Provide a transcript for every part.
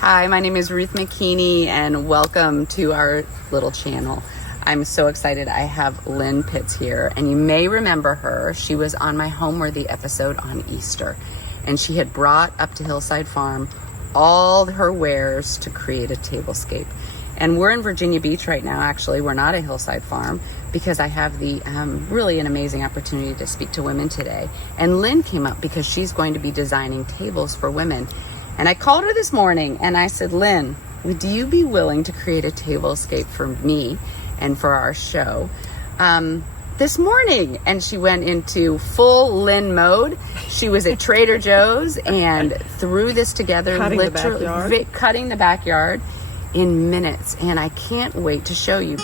Hi, my name is Ruth McKeaney and welcome to our little channel. I'm so excited. I have Lynn Pitts here, and you may remember her. She was on my Homeworthy episode on Easter, and she had brought up to Hillside Farm all her wares to create a tablescape. And we're in Virginia Beach right now. Actually, we're not at Hillside Farm because I have the really an amazing opportunity to speak to women today. And Lynn came up because she's going to be designing tables for women. And I called her this morning and I said, Lynn, would you be willing to create a tablescape for me and for our show this morning? And she went into full Lynn mode. She was at Trader Joe's and threw this together, cutting the backyard in minutes. And I can't wait to show you.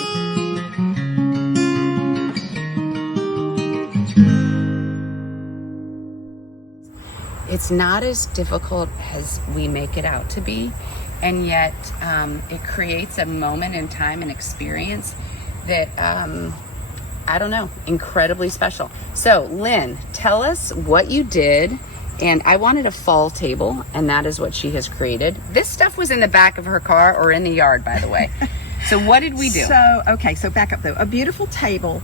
It's not as difficult as we make it out to be, and yet it creates a moment in time and experience that, I don't know, incredibly special. So Lynn, tell us what you did. And I wanted a fall table, and that is what she has created. This stuff was in the back of her car or in the yard, by the way. So what did we do? So back up though. A beautiful table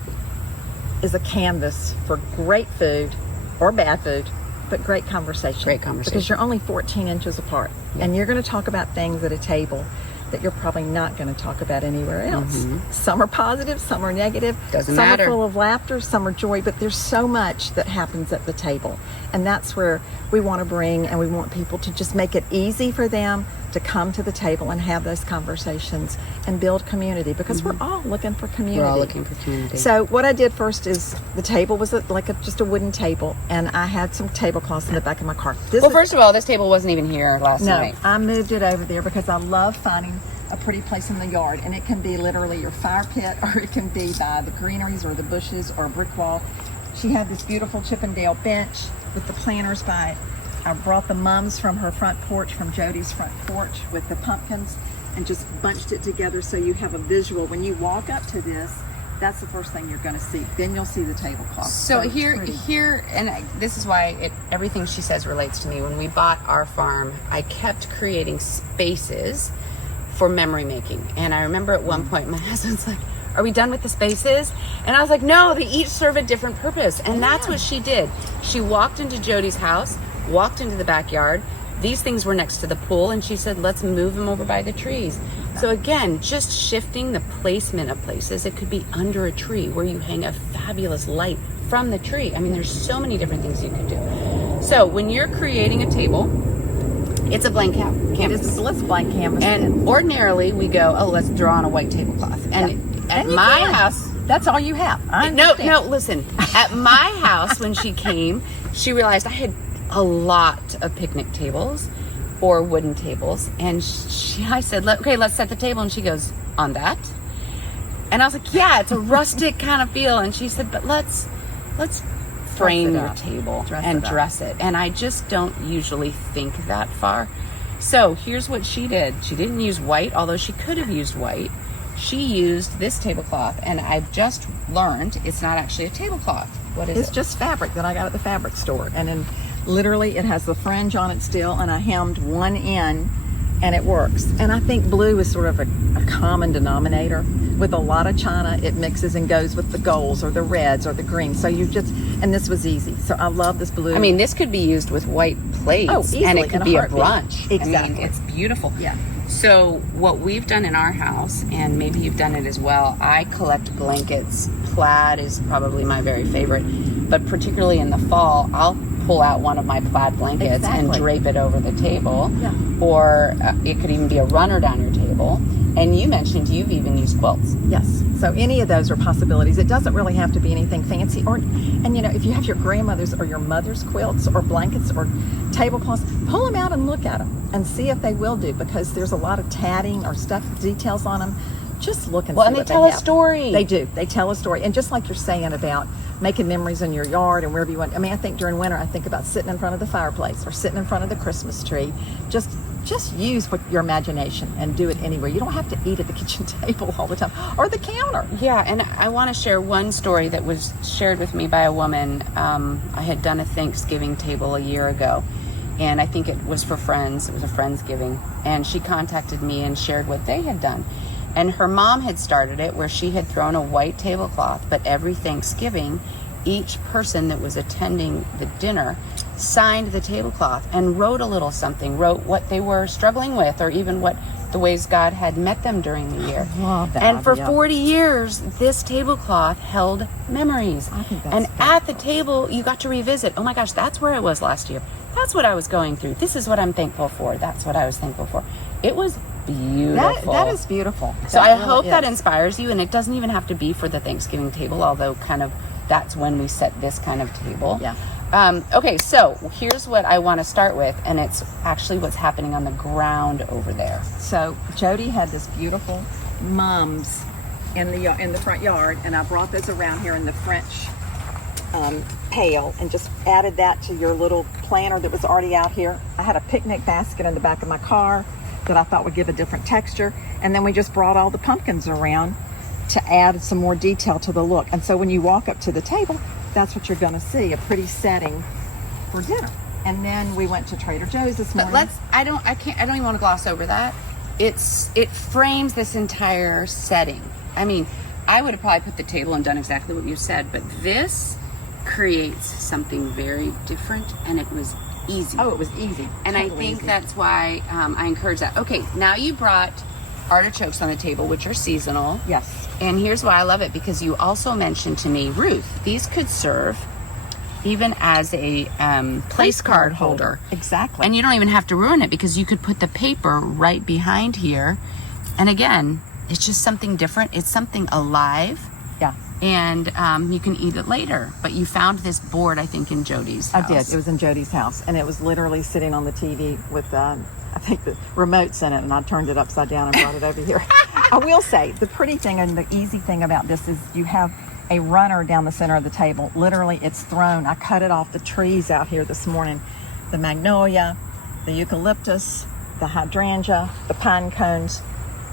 is a canvas for great food or bad food, but great conversation. Great conversation. Because you're only 14 inches apart, and you're going to talk about things at a table that you're probably not going to talk about anywhere else. Mm-hmm. Some are positive, some are negative. Doesn't matter. Some are full of laughter, some are joy, but there's so much that happens at the table. And that's where we want to bring, and we want people to just make it easy for them to come to the table and have those conversations and build community, because we're all looking for community. We're all looking for community. So what I did first is the table was just a wooden table, and I had some tablecloths in the back of my car. First of all, this table wasn't even here last night. No, I moved it over there because I love finding a pretty place in the yard, and it can be literally your fire pit, or it can be by the greeneries or the bushes or a brick wall. She had this beautiful Chippendale bench with the planters by it. I brought the mums from her front porch, from Jody's front porch, with the pumpkins, and just bunched it together so you have a visual. When you walk up to this, that's the first thing you're going to see. Then you'll see the tablecloth. So here, and this is why everything she says relates to me. When we bought our farm, I kept creating spaces for memory making. And I remember at one point my husband's like, are we done with the spaces? And I was like, no, they each serve a different purpose. And that's what she did. She walked into Jody's house, walked into the backyard. These things were next to the pool, and she said, let's move them over by the trees. So again, just shifting the placement of places. It could be under a tree where you hang a fabulous light from the tree. I mean, there's so many different things you could do. So when you're creating a table, it's a blank canvas. It is a blank canvas. And ordinarily we go, oh, let's draw on a white tablecloth. And at my house, that's all you have. No, listen. At my house, when she came, she realized I had a lot of picnic tables or wooden tables. And I said, okay, let's set the table. And she goes, on that? And I was like, yeah, it's a rustic kind of feel. And she said, but let's frame your table and dress it. And I just don't usually think that far. So here's what she did. She didn't use white, although she could have used white. She used this tablecloth, and I've just learned it's not actually a tablecloth. What is it? It's just fabric that I got at the fabric store. And then literally it has the fringe on it still, and I hemmed one in, and it works. And I think blue is sort of a common denominator. With a lot of china, it mixes and goes with the golds or the reds or the greens. So and this was easy. So I love this blue. I mean, this could be used with white plates, easily, and it could be a brunch. Exactly. I mean, it's beautiful. Yeah. So what we've done in our house, and maybe you've done it as well, I collect blankets. Plaid is probably my very favorite, but particularly in the fall, I'll pull out one of my plaid blankets and drape it over the table. Yeah. Or it could even be a runner down your table. And you mentioned you've even used quilts. Yes. So any of those are possibilities. It doesn't really have to be anything fancy. And if you have your grandmother's or your mother's quilts or blankets or tablecloths, pull them out and look at them and see if they will do, because there's a lot of tatting or stuff, details on them. Just look and see what they have. Well, and they tell a story. They do. They tell a story. And just like you're saying about making memories in your yard and wherever you want. I mean, I think during winter, I think about sitting in front of the fireplace or sitting in front of the Christmas tree. Just use your imagination and do it anywhere. You don't have to eat at the kitchen table all the time or the counter. Yeah, and I want to share one story that was shared with me by a woman. I had done a Thanksgiving table a year ago, and I think it was for friends. It was a Friendsgiving, and she contacted me and shared what they had done. And her mom had started it where she had thrown a white tablecloth, but every Thanksgiving, each person that was attending the dinner signed the tablecloth and wrote a little something, wrote what they were struggling with, or even what the ways God had met them during the year. I love that and for idea. 40 years, this tablecloth held memories. I think that's and beautiful. at the table, you got to revisit, oh my gosh, that's where I was last year. That's what I was going through. This is what I'm thankful for. That's what I was thankful for. It was beautiful. That is beautiful. So I hope that inspires you, and it doesn't even have to be for the Thanksgiving table, although kind of that's when we set this kind of table. Yeah. Okay, so here's what I want to start with, and it's actually what's happening on the ground over there. So Jody had this beautiful mums in the front yard, and I brought those around here in the French pail and just added that to your little planter that was already out here. I had a picnic basket in the back of my car that I thought would give a different texture, and then we just brought all the pumpkins around to add some more detail to the look. And so when you walk up to the table, that's what you're going to see, a pretty setting for dinner. And then we went to Trader Joe's this morning. But I don't even want to gloss over that. It frames this entire setting. I mean, I would have probably put the table and done exactly what you said, but this creates something very different, and it was easy. Oh, it was easy. And totally I think easy. that's why I encourage that. Okay, now you brought artichokes on the table, which are seasonal. Yes. And here's why I love it, because you also mentioned to me, Ruth, these could serve even as a place card holder. Exactly. And you don't even have to ruin it, because you could put the paper right behind here. And again, it's just something different. It's something alive. Yeah. And you can eat it later. But you found this board, I think, in Jody's house. I did. It was in Jody's house, and it was literally sitting on the TV with, I think, the remotes in it, and I turned it upside down and brought it over here. I will say, the pretty thing and the easy thing about this is you have a runner down the center of the table. Literally, it's thrown. I cut it off the trees out here this morning. The magnolia, the eucalyptus, the hydrangea, the pine cones,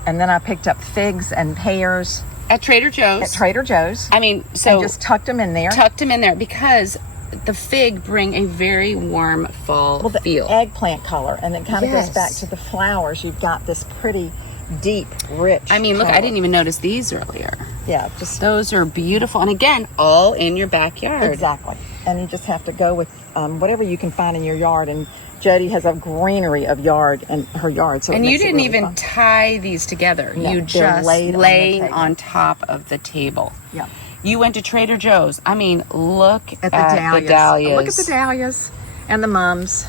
and then I picked up figs and pears. At Trader Joe's. At Trader Joe's. I mean, so and just tucked them in there. Tucked them in there because the fig bring a very warm fall the feel. Eggplant color, and it kind of goes back to the flowers. You've got this pretty deep, rich I mean, look, color. I didn't even notice these earlier. Yeah, just Those are beautiful. And again, all in your backyard. exactly. And you just have to go with whatever you can find in your yard. And Jody has a greenery of yard in her yard. So And it you makes it didn't really even fun. tie these together. No, You they're just laid on the laying table. on top of the table. Yeah. You went to Trader Joe's. I mean, look At at the dahlias. the dahlias. Look at the dahlias and the mums.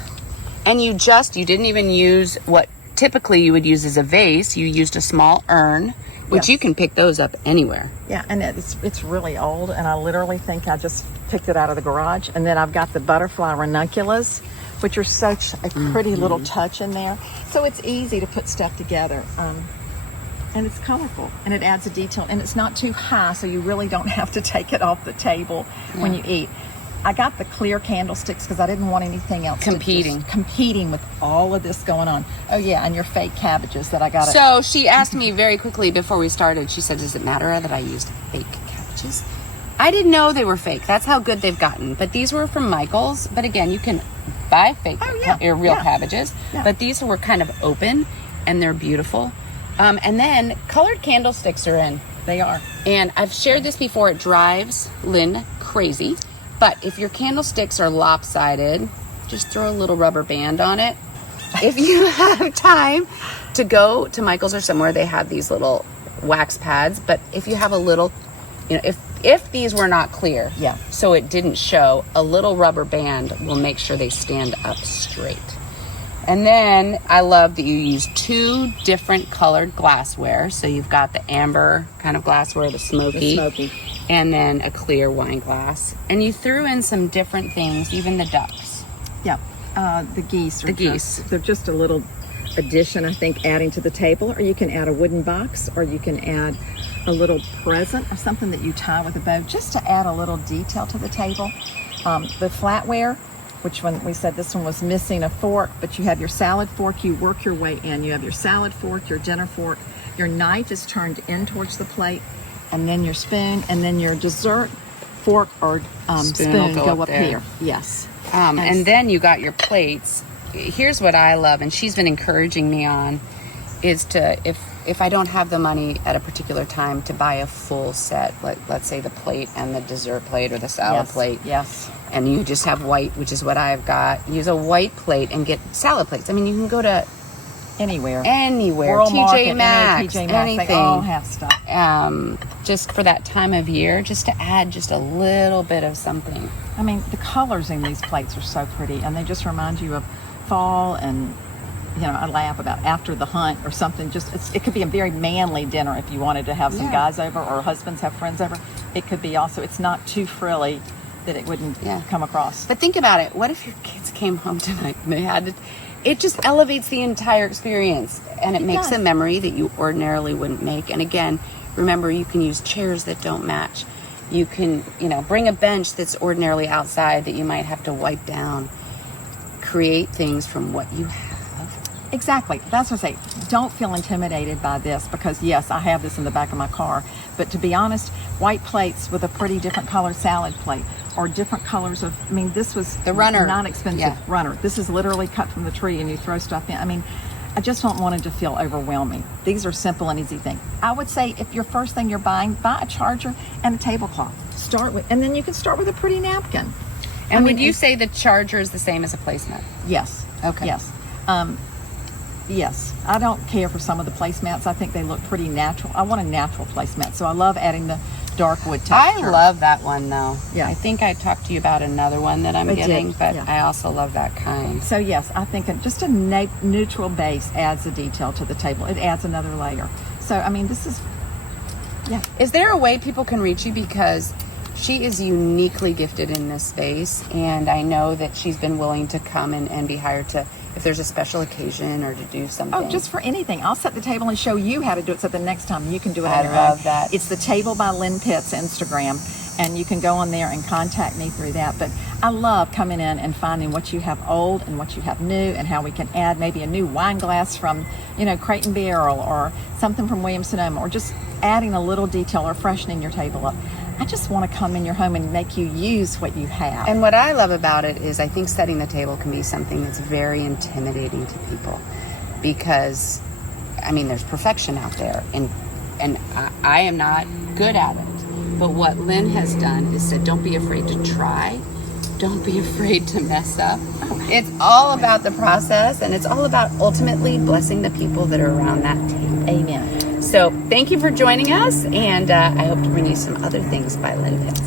And you didn't even use what typically you would use as a vase. You used a small urn, which Yes. you can pick those up anywhere. Yeah, and it's really old, and I literally think I just picked it out of the garage. And then I've got the butterfly ranunculus, which are such a pretty little touch in there. So it's easy to put stuff together. And it's colorful, and it adds a detail, and it's not too high, so you really don't have to take it off the table when you eat. I got the clear candlesticks because I didn't want anything else competing with all of this going on. Oh yeah, and your fake cabbages that I got. So she asked me very quickly before we started, she said, does it matter that I used fake cabbages? I didn't know they were fake. That's how good they've gotten. But these were from Michael's. But again, you can buy fake real cabbages. Yeah. But these were kind of open, and they're beautiful. And then colored candlesticks are in. They are. And I've shared this before. It drives Lynn crazy. But if your candlesticks are lopsided, just throw a little rubber band on it. If you have time to go to Michael's or somewhere, they have these little wax pads. But if you have a little, if these were not clear, so it didn't show, a little rubber band will make sure they stand up straight. And then I love that you use 2 different colored glassware. So you've got the amber kind of glassware, the smoky, and then a clear wine glass. And you threw in some different things, even the ducks. Yeah, the geese. They're just a little addition, I think, adding to the table. Or you can add a wooden box, or you can add a little present or something that you tie with a bow, just to add a little detail to the table. The flatware, which one we said this one was missing a fork, but you have your salad fork, you work your way in. You have your salad fork, your dinner fork, your knife is turned in towards the plate, and then your spoon, and then your dessert fork or spoon will go go up there. here. Yes. And then you got your plates here's what I love, and she's been encouraging me on, is to, if I don't have the money at a particular time, to buy a full set, like let's say the plate and the dessert plate or the salad plate. Yes. And you just have white, which is what I've got. Use a white plate and get salad plates. I mean, you can go to anywhere. TJ Market, Maxx, TJ Maxx, anything. they all have stuff. Just for that time of year, just to add just a little bit of something. I mean, the colors in these plates are so pretty, and they just remind you of fall. And I laugh about after the hunt or something. It could be a very manly dinner if you wanted to have some guys over, or husbands have friends over. It could be also. It's not too frilly that it wouldn't come across. But think about it. What if your kids came home tonight and they had to? It just elevates the entire experience, and it makes a memory that you ordinarily wouldn't make. And again, remember, you can use chairs that don't match. You can, bring a bench that's ordinarily outside that you might have to wipe down. Create things from what you have. Exactly. That's what I say. Don't feel intimidated by this, because yes, I have this in the back of my car. But to be honest, white plates with a pretty different colored salad plate, or different colors of, this was the runner, non-expensive runner. This is literally cut from the tree and you throw stuff in. I just don't want it to feel overwhelming. These are simple and easy things. I would say if your first thing you're buying, buy a charger and a tablecloth. And then you can start with a pretty napkin. And would you say the charger is the same as a placemat? Yes. Okay. Yes. Yes. I don't care for some of the placemats. I think they look pretty natural. I want a natural placemat, so I love adding the dark wood texture. I love that one, though. Yeah. I think I talked to you about another one that I'm getting, but I also love that kind. So yes, I think just a neutral base adds a detail to the table. It adds another layer. So this is, Is there a way people can reach you? Because she is uniquely gifted in this space, and I know that she's been willing to come and be hired to, if there's a special occasion or to do something. Oh, just for anything. I'll set the table and show you how to do it, so the next time you can do it. I love that. It's The Table by Lynn Pitts Instagram, and you can go on there and contact me through that. But I love coming in and finding what you have old and what you have new, and how we can add maybe a new wine glass from, Crate and Barrel, or something from Williams-Sonoma, or just adding a little detail or freshening your table up. I just want to come in your home and make you use what you have. And what I love about it is I think setting the table can be something that's very intimidating to people, because, there's perfection out there, and I am not good at it. But what Lynn has done is said, don't be afraid to try. Don't be afraid to mess up. It's all about the process, and it's all about ultimately blessing the people that are around that table. Amen. So thank you for joining us, and I hope to bring you some other things by Lynn Pitts.